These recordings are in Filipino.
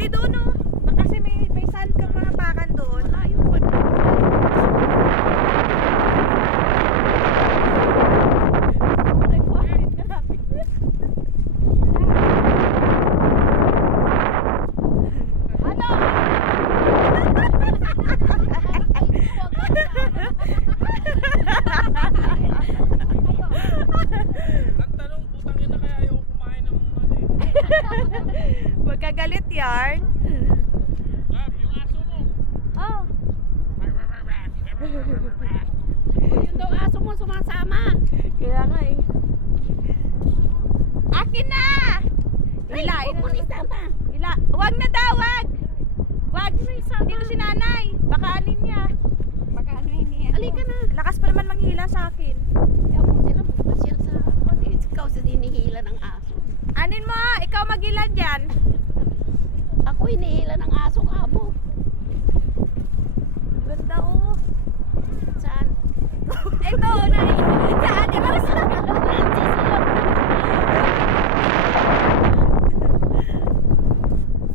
Hindi doon oh. Kasi may sand kang mga pakan doon. Malayo pa. Ang tanong, putang ina kaya ayaw kumain ng ano eh. Huwag ka galit yarn. Gab, yung aso mo. Oh. Yung daw aso mo sumasama. Kaya nga eh. Akin na! Ila, Huwag mo na isama. ila. Wag na daw, wag! Wag! Dito si nanay. Baka anin niya. Baka ano yun. Halika na. Lakas pa naman manghila sa akin. Ayaw mo sila magpasyal sa hapon. Ikaw sa dinihila ng aso. Anin mo, ikaw magila dyan. Ako hinihila ng aso kamo. Ganda oh. Saan? Ito, nay. Saan?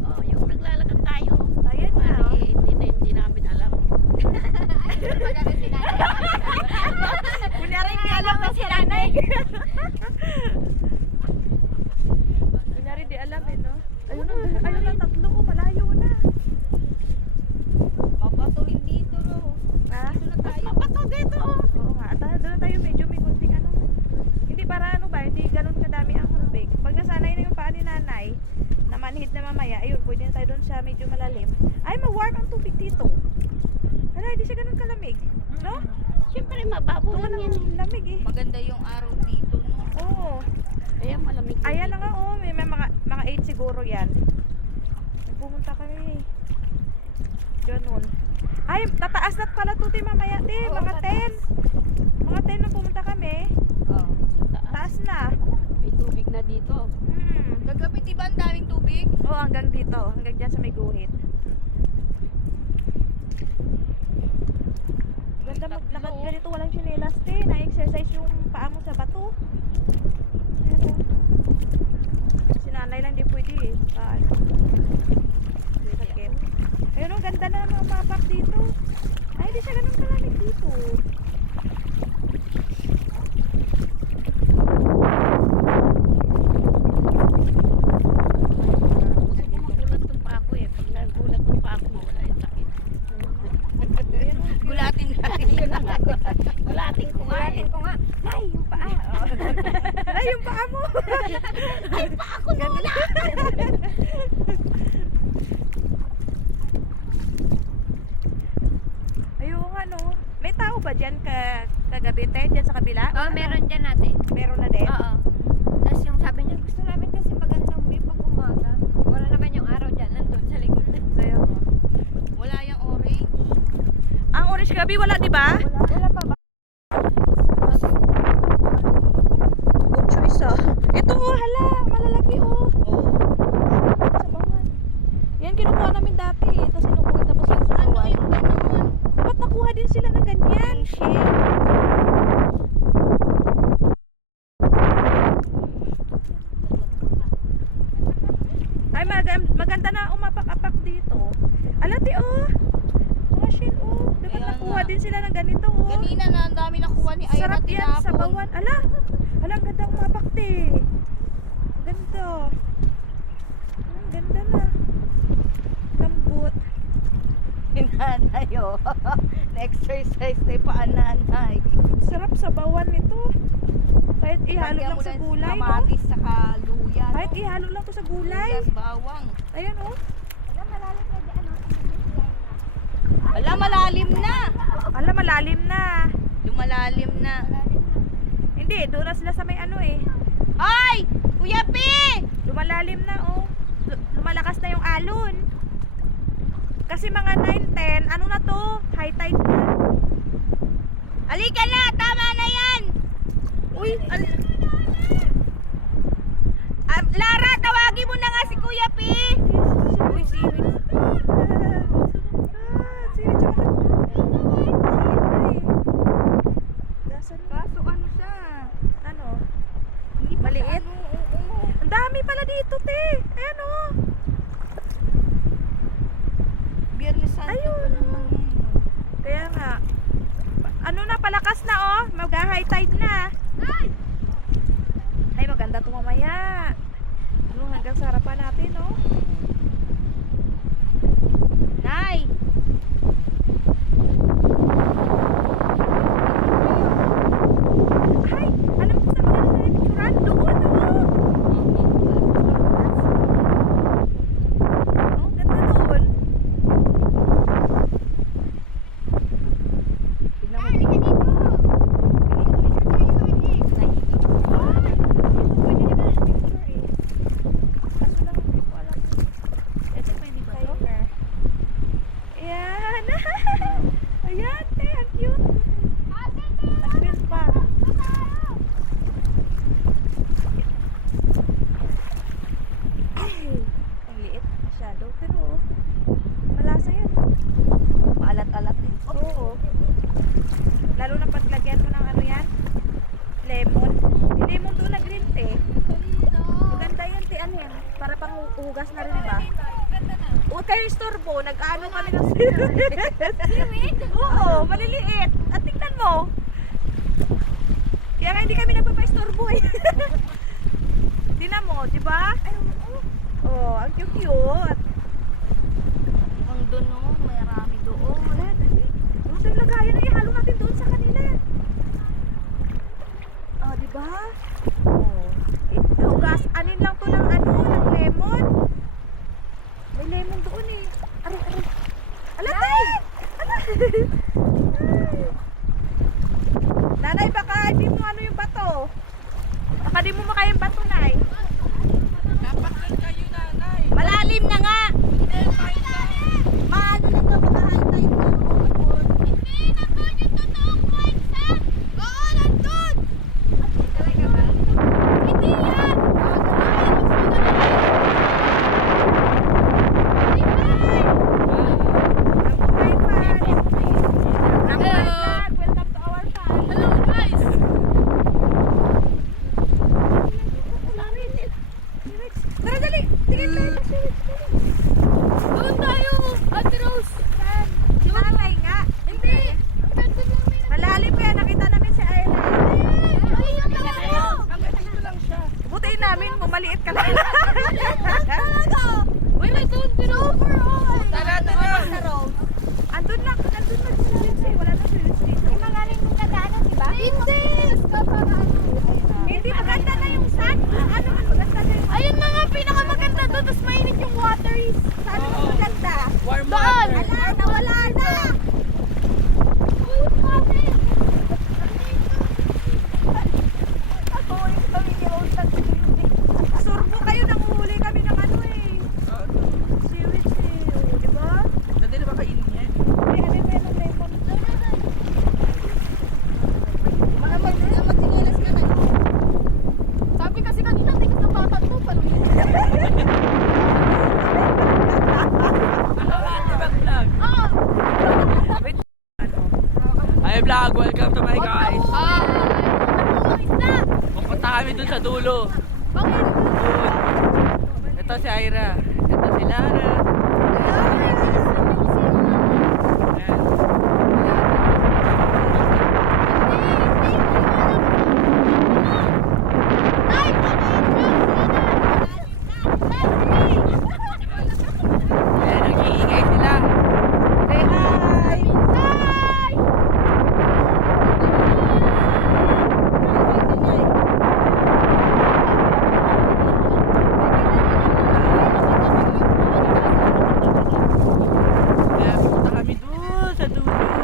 Oh, yung naglalakad tayo. Ayan na. Mali, hindi namin alam. Kunyari hindi alam na si nanay. Kunyari di alam eh, no? Ayun na, tatlo ko, malayo na. Papatuloy dito, no? Ha? Dito na tayo. Papato dito, oh. Oo nga, doon na tayo medyo may kunting ano. Hindi para ano ba, hindi ganun kadami ang tubig. Pag nasanay na yung paa ni nanay, na manhid na mamaya, ayun, pwede na tayo doon sa medyo malalim. Ay, ma-warm ang tubig dito. Hala, hindi siya ganun kalamig. No? Siyempre, mababaw lang yan. eh. Lamig eh. Maganda yung araw dito, no? Oo. Ayan, malamig. din Ayan na dito. nga, oh. May mga 8 siguro yan. Pumunta kami. Ganun. Ay, tataas na pala to, te, mamaya, te. Oo, Mga tataas. 10. Mga 10 nung pumunta kami. Oh. Taas na. May tubig na dito. Gagabi, diba ang daming tubig? Oo, hanggang dito. Hanggang dyan sa may guhit. Ganda maglakad ganito. Walang chinelas, te. Na-exercise yung paa mo sa bato. Ayan, oh. Si nanay lang di pwede eh. Paano? Sakit. Ayun, oh, ganda na mga mapak dito. Ay, di siya ganun kalamig dito. Hindi magulat ng pako eh. Pag nagulat ng pako, mawala yung sakit. Gulatin natin yun ang Gulating ko nga eh. ko nga. Ay, yung paa. Ay, yung paa mo. Ay, pako na wala! Ayun nga, no. May tao ba dyan kagabi, te? Dyan sa kabila? Oh, meron dyan natin. Meron na din? Oo. Tapos yung sabi niya, gusto namin kasi magandang view pag umaga. Wala naman yung araw dyan, nandun sa likod. Ayun, oh. Wala yung orange. Ang orange gabi, wala, di ba? Wala pa ba? Good choice, ah. Ito, oh, hala. Malalaki, oh. Sabawan. Yan, kinukuha namin dati, eh. Tapos kinukuha, tapos yung Ano sabawan. yung gano'n? Ba't nakuha din sila ng ganyan? Ay, maganda na umapak-apak dito. Alati, oh. Mga shell, oh. Dapat Kaya nakuha nga. din sila ng ganito, oh. Kanina na, ang dami nakuha ni Ira Sarap yan, tinapon. sabawan. Ala, ang ganda umapak, te. Ang ganda. Ang ganda na. Lambot. Nanay, oh. Na-exercise na yung paa nanay. Sarap sabawan nito. Kahit ihalo Lagyan lang mo sa ng gulay, no? kamatis, saka luya. Kahit ihalo lang ko sa gulay. Luyas, bawang. Ayan, oh. Wala, malalim na. Ala, malalim na. Lumalalim na. Hindi, doon na sila sa may ano eh. Ay! Kuya P! Lumalalim na, oh. Lumalakas na yung alon. Kasi mga 9, 10, ano na to? High tide na. Halika na! Tama na yan! Uy, Lara, tawagin mo na nga si Kuya P! Uy, siwit. Kaso ano siya? Ano? Hindi pa Maliit? siya, ano, oo. Ang dami pala dito, te. Ayan, oh. harapan natin, no? Nay! Ay! Alam ko sa mga nalipikuran. Doon, doon! Oh, ganda doon. Tignan mo. Halika dito. Pwede na ba picture eh? Kaso lang hindi ko alam. Ito pwede ba to? Timer. Ayan! Ayan, te, ang cute! Nag-spin pa. Ang liit masyado, pero malasa yan. Maalat-alat eh. Oo. Lalo na paglagyan mo ng ano yan, lemon. Yung lemon doon na green te. Maganda yan te, ano yan? Para pang hugas na rin ba? Huwag kayong istorbo, nag-ano kami ng seaweed. Oo, maliliit. At tingnan mo. Kaya nga hindi kami nagpapa-istorbo eh. Tingnan mo, di ba? Oh, ang cute-cute. Ang doon no, marami doon. Wala, dali. Doon tayo lagayan eh. Halo natin doon sa kanila. Oh, di ba? Oh. Hugas, anin lang to ng ano, ng lemon. May lemon doon eh. Aray, aray. Ala, tay! Ala! Ay. Nanay, baka di mo ano yung bato. Baka di mo makaya yung bato, nay. Dapat lang kayo, nanay. Malalim na nga! Maano na to, baka high tide na. Hindi, nandun yung totoong points ha? Oo, nandun! Talaga ba? Hindi yan! Welcome to our farm. Hello guys! Tara, dali! Tingin tayo na siya. Doon tayo! Ate Rose! Si nanay nga. Hindi! Malalim kaya nakita namin si Ayla. Hanggang dito lang siya. Butiin namin, bumaliit ka lang. Uy, may doon din overall! Tara, tara. Andun lang si Lindsay. Wala na si Lindsay. Ay, magaling mong nadaanan, di ba? Hindi! Hindi maganda na yung sun. Ano, maganda na yung... Ayun na nga, pinakamaganda doon, tapos mainit yung water is. Saan mas maganda? Warm Doon! water. Wala na, wala na. Surbo kayo, nanguhuli kami ng ano eh. Seaweed eh. Di ba? Dati na ba kainin niya? May ano ba yung lemon? Mga magsinelas ka na. Sabi kasi kanina, tikit ng bata to, paluin. Vlog. Ah! Hi vlog, welcome to my guys. Ah! Ano isda? Pupunta kami dun sa dulo. Bakit? Ito si Ira. Ito si Lara. Ayan. Ayan, nag-iingay sila. Say hi! Ayan, pupunta kami dun sa dulo.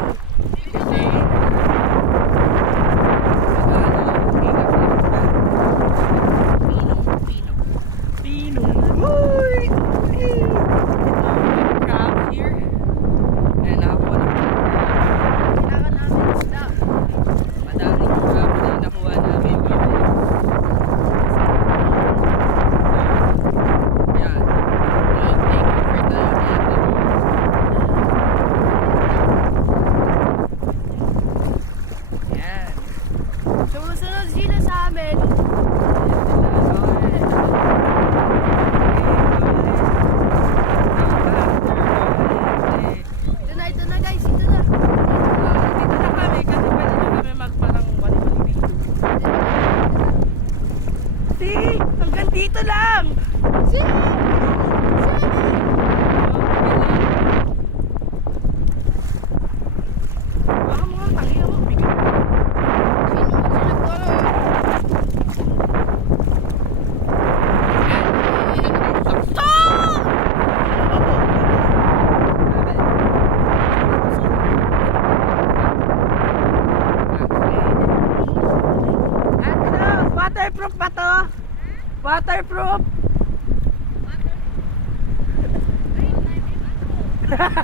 Sama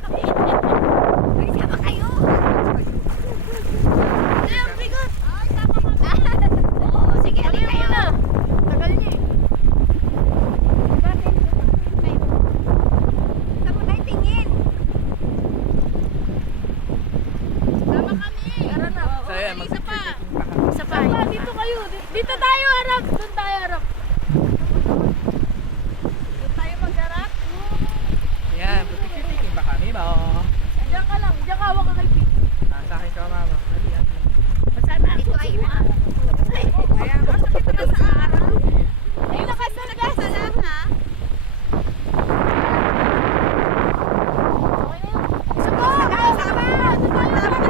kami. Ay, sama kayo. Ay, ang bigot. Ay, sama kami. Oo, sige, halika kayo. Tagal niya eh. Sama tayo tingin. Sama kami. Ara na. So, ayan, Isa pa. Isa pa. Dito kayo. Dito tayo harap. Doon tayo harap. Doon tayo mag-harap. Yan, pipicture-taking pa kami ba? Diyan ka lang. Diyan ka. Hawak ka kay Pete. Sa akin ka mama. Dali, yan. Sana ito ay kaya masakit na sa araw. Ay, nakasunod ka sa lahat ha. Isa pa. Isa pa.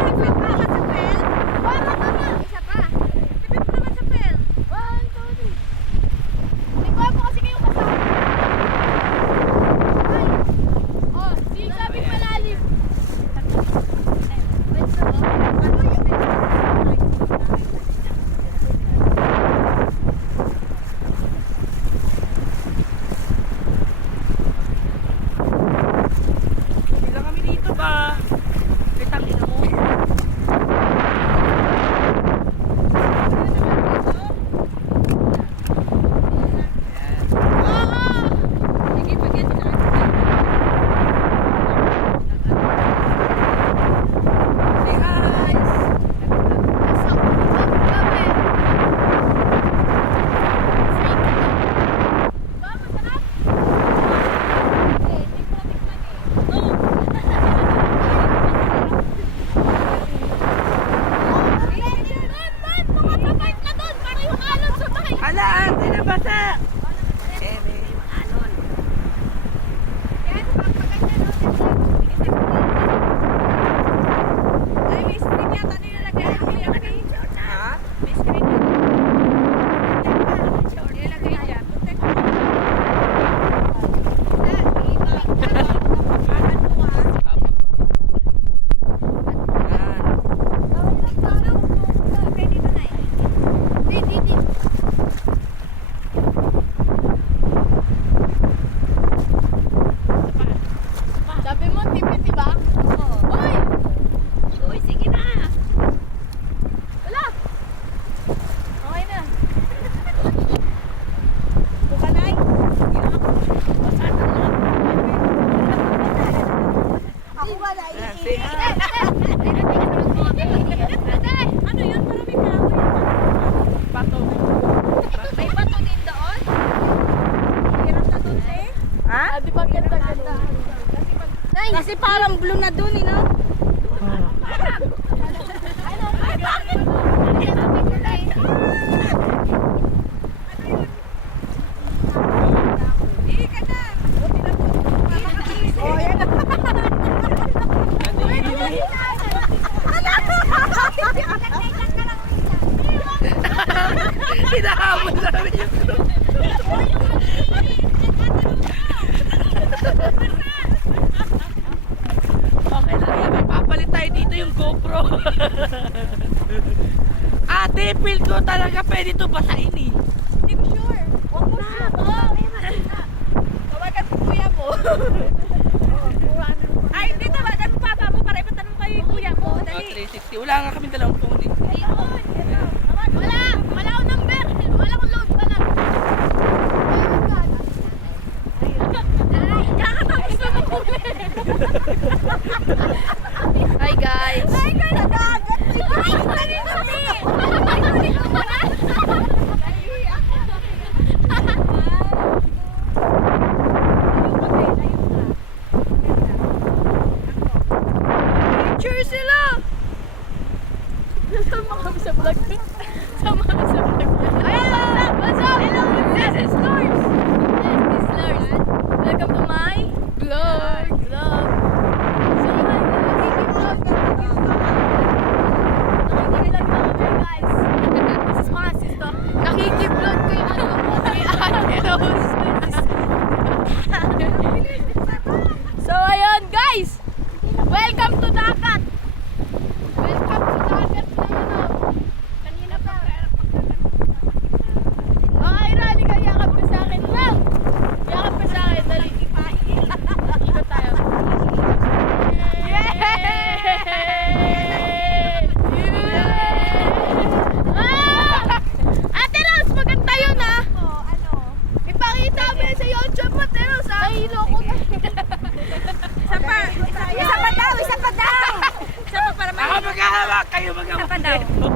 Tipid pa ka sa pel. Wala ka na. Isa pa. Tipid pa naman sa pel. 1, 2, 3. Hindi ko ako kasi kayo kasama. Ay. Oh, di sabi malalim. Hindi lang kami dito ba? Ay, tangin mo. Sige, pagyan sa Hey guys! Hala, ante na basa! Ay, may screen yata nilalagay. Ha? May screen yata. Nilalagay dyan. Sabi mo, tipid, diba? Hoy! Uy, sige na. Wala! Okay na. Bukanay. Ako ba na Yan, say hi! Ano yun? Parang may kahoy. Pato. May bato din doon? Hirap na doon eh. Ha? Ah, di ba ganda-ganda? Kasi parang blue na doon eh, no? Oh, yan. Hinahamon namin yung okay lang yan, may papalit tayo dito yung GoPro. Ate, feel ko talaga pwede ito basahin eh. Hindi ko sure. Huwag mo na. Tawagan mo kuya mo. Ay, hindi tawagan mo papa mo para ipatanong kayo yung kuya mo. Dali. 360, wala nga kami dalawang phone eh. Wala! Wala akong number! Wala akong load! Wala! Kakatapos na ng Hi guys! Ay, ka nag-agat. Ay, dali na, Niloko ka. Isa pa. Isa pa daw. Isa pa daw. Isa pa para Ako magkahawak, kayo Isa pa magkahawak. daw.